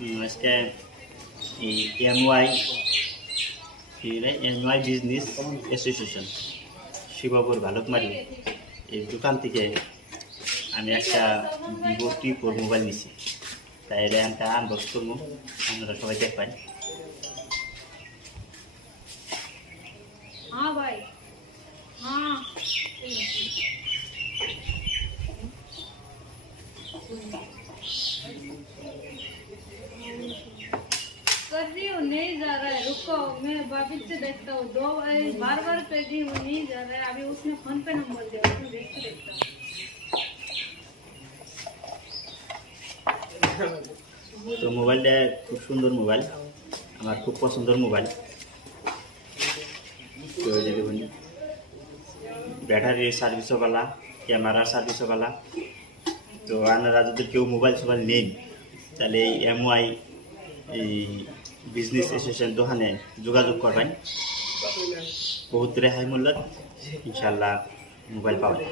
আজকে এই MY MY business association Shibpur Bhalukmari এই দোকান থেকে আমি একটা ভিভো টি4 মোবাইল নিছি। তাই এটা একটা আনবক্স করবো, আপনারা সবাই দেখবেন। हाँ भाई हाँ कर रही हूँ, नहीं जा रहा है, रुको मैं भाभी से देखता हूँ। दो बार बार कर रही हूँ, नहीं जा रहा है। अभी उसने फोन पे नंबर दिया, उसमें देख के देखता हूँ। তো মোবাইলটা খুব সুন্দর মোবাইল, আমার খুব পছন্দের মোবাইল। তো এই দেখুন, ব্যাটারির সার্ভিসও ভালো, ক্যামেরার সার্ভিসও ভালো। তো আপনারা যদি কেউ মোবাইল সোবাইল নেন তাহলে এই এমওয়াই এই বিজনেস অ্যাসোসিয়েশন দোকানে যোগাযোগ করবেন। বহুত রেহাই মূল্যত ইনশাল্লাহ মোবাইল পাবেন।